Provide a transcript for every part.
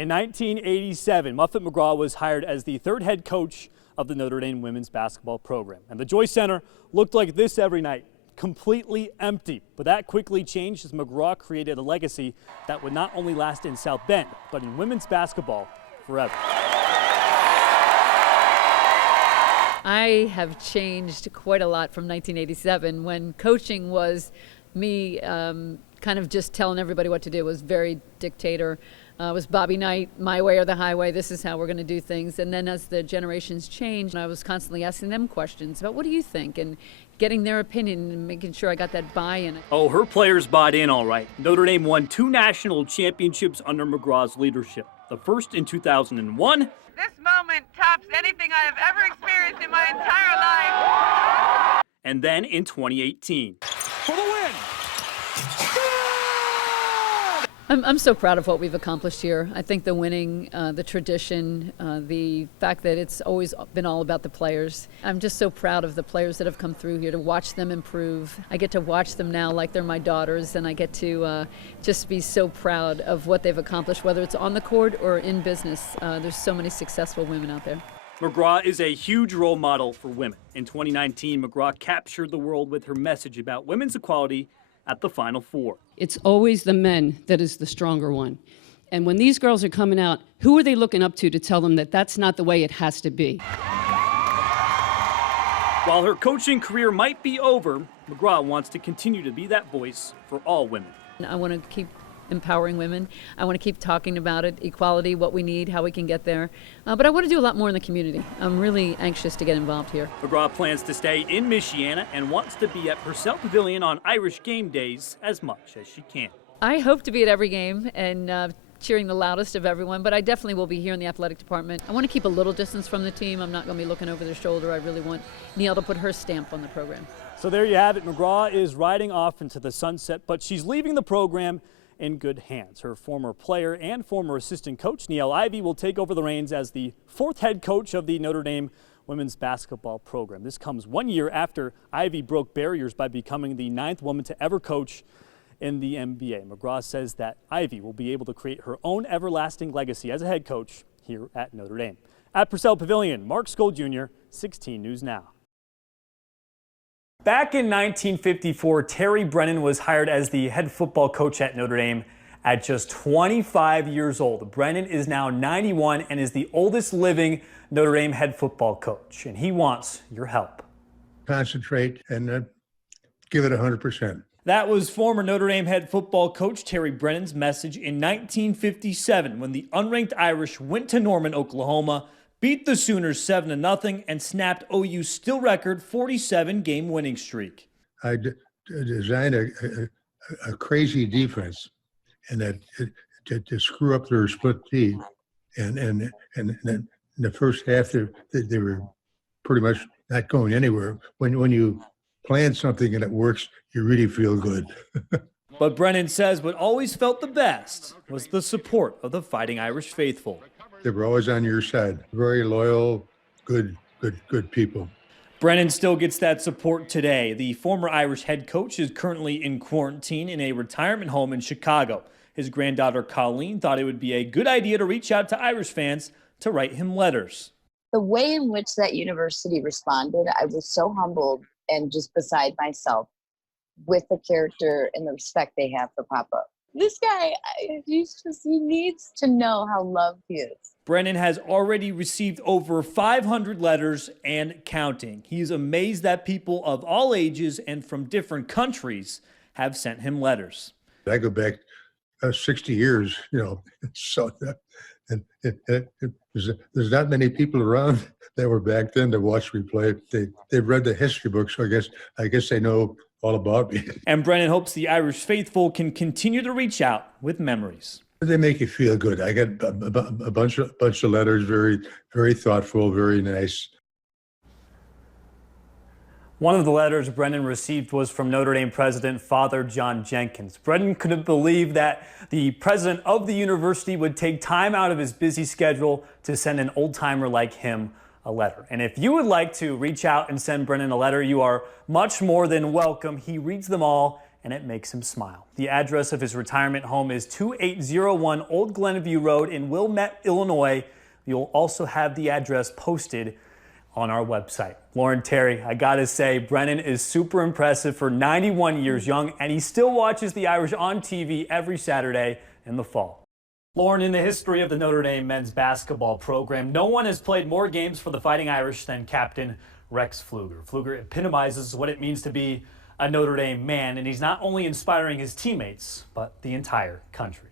In 1987, Muffet McGraw was hired as the third head coach of the Notre Dame women's basketball program. And the Joyce Center looked like this every night, completely empty. But that quickly changed as McGraw created a legacy that would not only last in South Bend, but in women's basketball forever. I have changed quite a lot from 1987 when coaching was me kind of just telling everybody what to do. It was very dictator. It was Bobby Knight, my way or the highway, this is how we're going to do things. And then as the generations changed, I was constantly asking them questions about what do you think and getting their opinion and making sure I got that buy-in. Oh, her players bought in all right. Notre Dame won 2 national championships under McGraw's leadership. The first in 2001. This moment tops anything I have ever experienced in my entire life. And then in 2018. For the win! I'm so proud of what we've accomplished here. I think the winning, the tradition, the fact that it's always been all about the players. I'm just so proud of the players that have come through here, to watch them improve. I get to watch them now like they're my daughters, and I get to just be so proud of what they've accomplished, whether it's on the court or in business. There's so many successful women out there. McGraw is a huge role model for women. In 2019, McGraw captured the world with her message about women's equality at the Final Four. It's always the men that is the stronger one. And when these girls are coming out, who are they looking up to tell them that that's not the way it has to be? While her coaching career might be over, McGraw wants to continue to be that voice for all women. I want to keep empowering women. I want to keep talking about it, equality, what we need, how we can get there. But I want to do a lot more in the community. I'm really anxious to get involved here. McGraw plans to stay in Michiana and wants to be at Purcell Pavilion on Irish game days as much as she can. I hope to be at every game and cheering the loudest of everyone, but I definitely will be here in the athletic department. I want to keep a little distance from the team. I'm not going to be looking over their shoulder. I really want Neil to put her stamp on the program. So there you have it. McGraw is riding off into the sunset, but she's leaving the program in good hands. Her former player and former assistant coach, Jaden Ivey, will take over the reins as the 4th head coach of the Notre Dame women's basketball program. This comes 1 year after Ivey broke barriers by becoming the 9th woman to ever coach in the NBA. McGraw says that Ivey will be able to create her own everlasting legacy as a head coach here at Notre Dame. At Purcell Pavilion, Mark Skol Jr., 16 News Now. Back in 1954, Terry Brennan was hired as the head football coach at Notre Dame at just 25 years old. Brennan is now 91 and is the oldest living Notre Dame head football coach, and he wants your help. Concentrate and give it 100%. That was former Notre Dame head football coach Terry Brennan's message in 1957 when the unranked Irish went to Norman, Oklahoma, beat the Sooners 7-0, and snapped OU's still record 47-game winning streak. I designed a crazy defense, and that to screw up their split D, and then in the first half they were pretty much not going anywhere. When you plan something and it works, you really feel good. But Brennan says what always felt the best was the support of the Fighting Irish faithful. They were always on your side. Very loyal, good people. Brennan still gets that support today. The former Irish head coach is currently in quarantine in a retirement home in Chicago. His granddaughter Colleen thought it would be a good idea to reach out to Irish fans to write him letters. The way in which that university responded, I was so humbled and just beside myself with the character and the respect they have for Papa. This guy, he needs to know how loved he is. Brennan has already received over 500 letters and counting. He's amazed that people of all ages and from different countries have sent him letters. I go back 60 years, so there's not many people around that were back then to watch me play. They've read the history book, so I guess they know all about me. And Brennan hopes the Irish faithful can continue to reach out with memories. They make you feel good. I get a bunch of letters, very, very thoughtful, very nice. One of the letters Brennan received was from Notre Dame President Father John Jenkins. Brennan couldn't believe that the president of the university would take time out of his busy schedule to send an old-timer like him a letter. And if you would like to reach out and send Brennan a letter, you are much more than welcome. He reads them all and it makes him smile. The address of his retirement home is 2801 Old Glenview Road in Wilmette, Illinois. You'll also have the address posted on our website. Lauren, Terry, I gotta say, Brennan is super impressive for 91 years young, and he still watches the Irish on TV every Saturday in the fall. Lauren, in the history of the Notre Dame men's basketball program, no one has played more games for the Fighting Irish than Captain Rex Pfluger. Pfluger epitomizes what it means to be a Notre Dame man, and he's not only inspiring his teammates, but the entire country.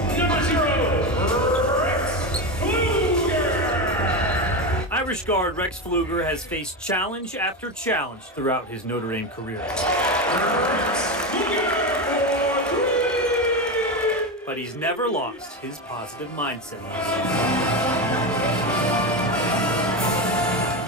Number 0, Rex Pfluger! Irish guard Rex Pfluger has faced challenge after challenge throughout his Notre Dame career. But he's never lost his positive mindset.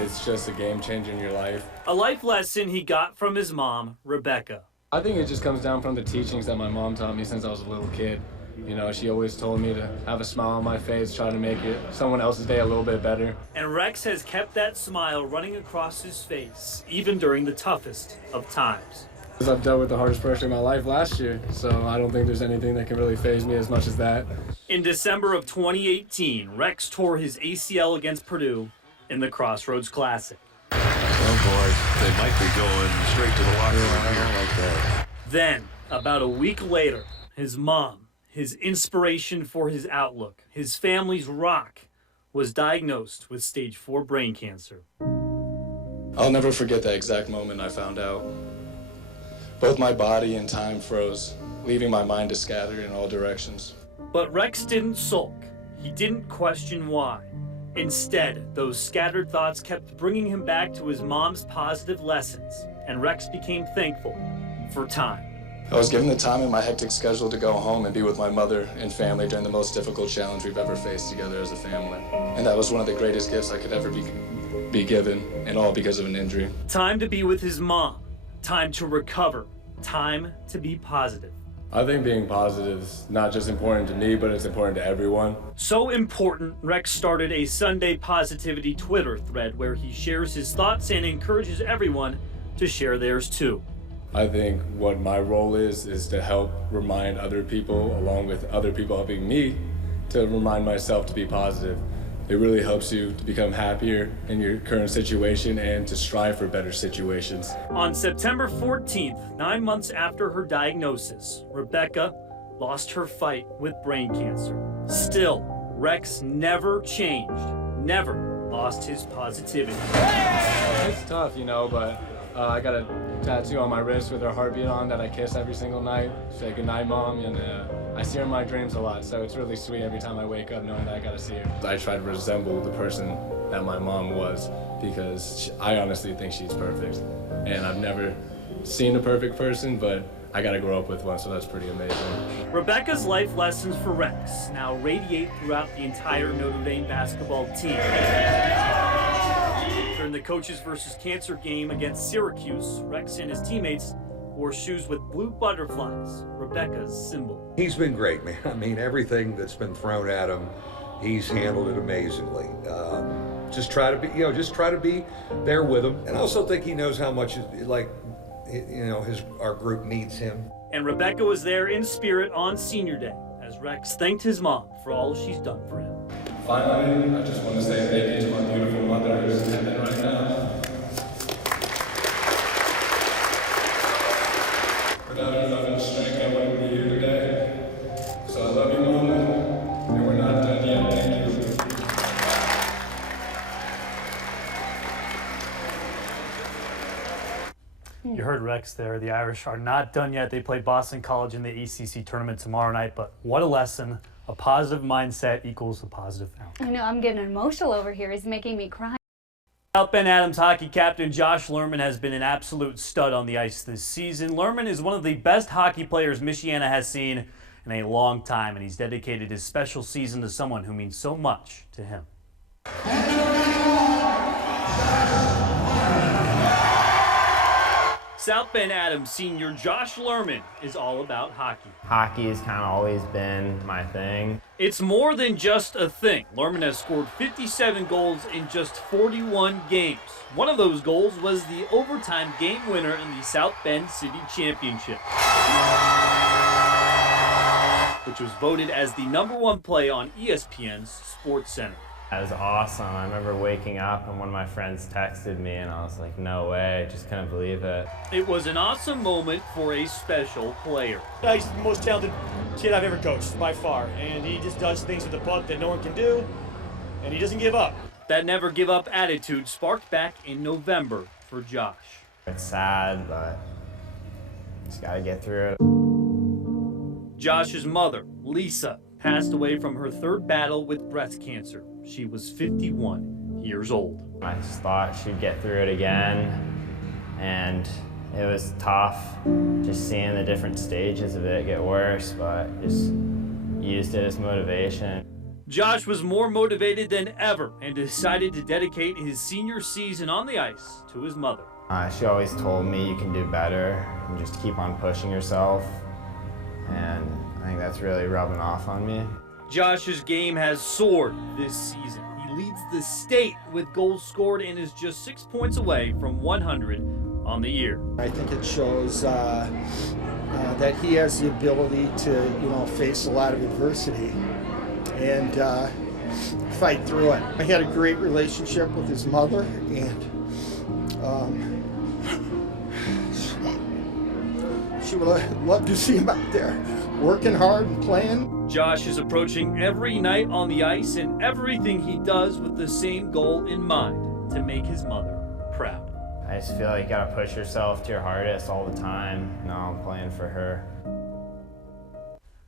It's just a game changer in your life. A life lesson he got from his mom, Rebecca. I think it just comes down from the teachings that my mom taught me since I was a little kid. You know, she always told me to have a smile on my face, try to make it someone else's day a little bit better. And Rex has kept that smile running across his face, even during the toughest of times. I've dealt with the hardest pressure in my life last year, so I don't think there's anything that can really faze me as much as that. In December of 2018, Rex tore his ACL against Purdue in the Crossroads Classic. Oh boy, they might be going straight to the locker room here. Like that. Then, about a week later, his mom, his inspiration for his outlook, his family's rock, was diagnosed with stage 4 brain cancer. I'll never forget that exact moment I found out. Both my body and time froze, leaving my mind to scatter in all directions. But Rex didn't sulk. He didn't question why. Instead, those scattered thoughts kept bringing him back to his mom's positive lessons, and Rex became thankful for time. I was given the time in my hectic schedule to go home and be with my mother and family during the most difficult challenge we've ever faced together as a family. And that was one of the greatest gifts I could ever be given, and all because of an injury. Time to be with his mom, time to recover, time to be positive. I think being positive is not just important to me, but it's important to everyone. So important, Rex started a Sunday Positivity Twitter thread where he shares his thoughts and encourages everyone to share theirs too. I think what my role is to help remind other people, along with other people helping me, to remind myself to be positive. It really helps you to become happier in your current situation and to strive for better situations. On September 14th, 9 months after her diagnosis, Rebecca lost her fight with brain cancer. Still, Rex never changed, never lost his positivity. It's tough, you know, but I got a tattoo on my wrist with her heartbeat on that I kiss every single night. Say goodnight, Mom, and I see her in my dreams a lot, so it's really sweet every time I wake up knowing that I got to see her. I try to resemble the person that my mom was because I honestly think she's perfect. And I've never seen a perfect person, but I got to grow up with one, so that's pretty amazing. Rebecca's life lessons for Rex now radiate throughout the entire Notre Dame basketball team. During the Coaches versus Cancer game against Syracuse, Rex and his teammates wore shoes with blue butterflies, Rebecca's symbol. He's been great, man. I mean, everything that's been thrown at him, he's handled it amazingly. Just try to be there with him. And I also think he knows how much, our group needs him. And Rebecca was there in spirit on Senior Day as Rex thanked his mom for all she's done for him. Finally, I just want to say thank you to my beautiful mother who's in heaven right now. Without her love and strength, I wouldn't be here today. So I love you, Mom, and we're not done yet. Thank you. You heard Rex there. The Irish are not done yet. They play Boston College in the ACC tournament tomorrow night, but what a lesson. A positive mindset equals a positive outcome. I know, I'm getting emotional over here. It's making me cry. South Bend Adams hockey captain Josh Lerman has been an absolute stud on the ice this season. Lerman is one of the best hockey players Michiana has seen in a long time, and he's dedicated his special season to someone who means so much to him. South Bend Adams senior Josh Lerman is all about hockey. Hockey has kind of always been my thing. It's more than just a thing. Lerman has scored 57 goals in just 41 games. One of those goals was the overtime game winner in the South Bend City Championship, which was voted as the #1 play on ESPN's Sports Center. That was awesome. I remember waking up and one of my friends texted me and I was like, no way, I just couldn't believe it. It was an awesome moment for a special player. He's the most talented kid I've ever coached, by far, and he just does things with the puck that no one can do, and he doesn't give up. That never give up attitude sparked back in November for Josh. It's sad, but just gotta get through it. Josh's mother, Lisa, passed away from her third battle with breast cancer. She was 51 years old. I just thought she'd get through it again, and it was tough just seeing the different stages of it get worse, but just used it as motivation. Josh was more motivated than ever and decided to dedicate his senior season on the ice to his mother. She always told me you can do better and just keep on pushing yourself, and I think that's really rubbing off on me. Josh's game has soared this season. He leads the state with goals scored and is just 6 points away from 100 on the year. I think it shows that he has the ability to, face a lot of adversity and fight through it. I had a great relationship with his mother, and she would have loved to see him out there working hard and playing. Josh is approaching every night on the ice and everything he does with the same goal in mind, to make his mother proud. I just feel like you gotta push yourself to your hardest all the time. I'm playing for her.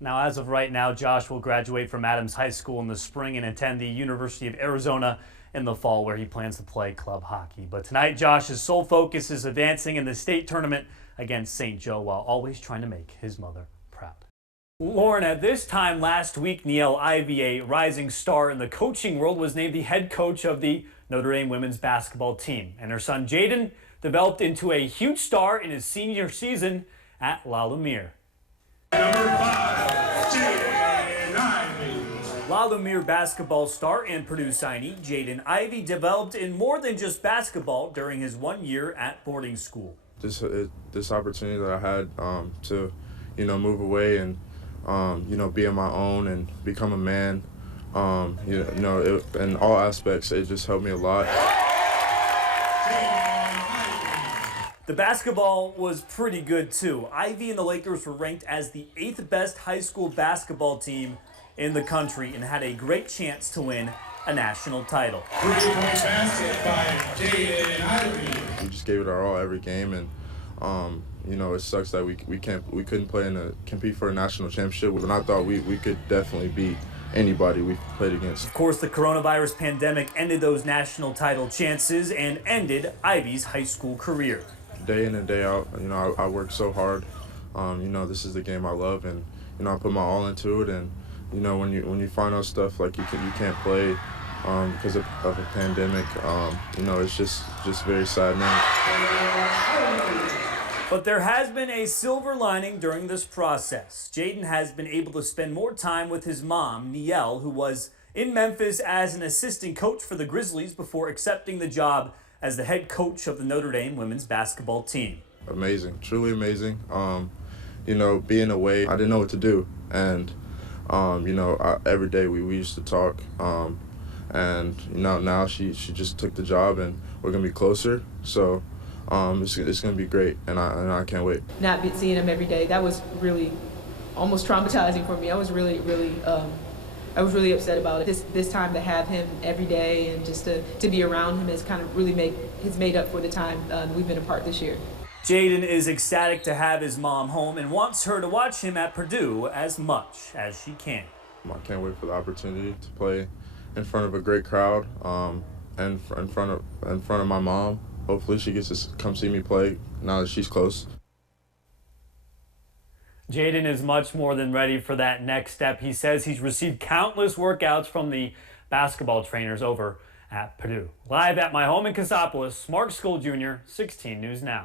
Now, as of right now, Josh will graduate from Adams High School in the spring and attend the University of Arizona in the fall, where he plans to play club hockey. But tonight, Josh's sole focus is advancing in the state tournament against St. Joe, while always trying to make his mother proud. Lauren, at this time last week, Jaden Ivey, a rising star in the coaching world, was named the head coach of the Notre Dame women's basketball team. And her son, Jaden, developed into a huge star in his senior season at La Lumiere. Number 5, Jaden Ivey. La Lumiere basketball star and Purdue signee Jaden Ivey developed in more than just basketball during his 1 year at boarding school. This opportunity that I had to, move away and, be on my own and become a man, in all aspects, it just helped me a lot. The basketball was pretty good too. Ivey and the Lakers were ranked as the 8th best high school basketball team in the country and had a great chance to win a national title. 3-point basket by Jaden Ivey. We just gave it our all every game, and it sucks that we couldn't compete for a national championship, and I thought we could definitely beat anybody we played against. Of course, the coronavirus pandemic ended those national title chances and ended Ivey's high school career. Day in and day out, I work so hard. This is the game I love, and I put my all into it. And when you find out stuff like you can't play because of a pandemic, it's just very saddening. But there has been a silver lining during this process. Jaden has been able to spend more time with his mom, Niele, who was in Memphis as an assistant coach for the Grizzlies before accepting the job as the head coach of the Notre Dame women's basketball team. Amazing, truly amazing. Being away, I didn't know what to do. And, every day we used to talk. And now she just took the job and we're going to be closer. So it's going to be great, and I can't wait. Not seeing him every day, that was really almost traumatizing for me. I was really upset about it. This time to have him every day and just to be around him has kind of really made up for the time we've been apart this year. Jaden is ecstatic to have his mom home and wants her to watch him at Purdue as much as she can. I can't wait for the opportunity to play in front of a great crowd, and in front of my mom. Hopefully she gets to come see me play now that she's close. Jaden is much more than ready for that next step. He says he's received countless workouts from the basketball trainers over at Purdue. Live at my home in Cassopolis, Skol Jr., 16 News Now.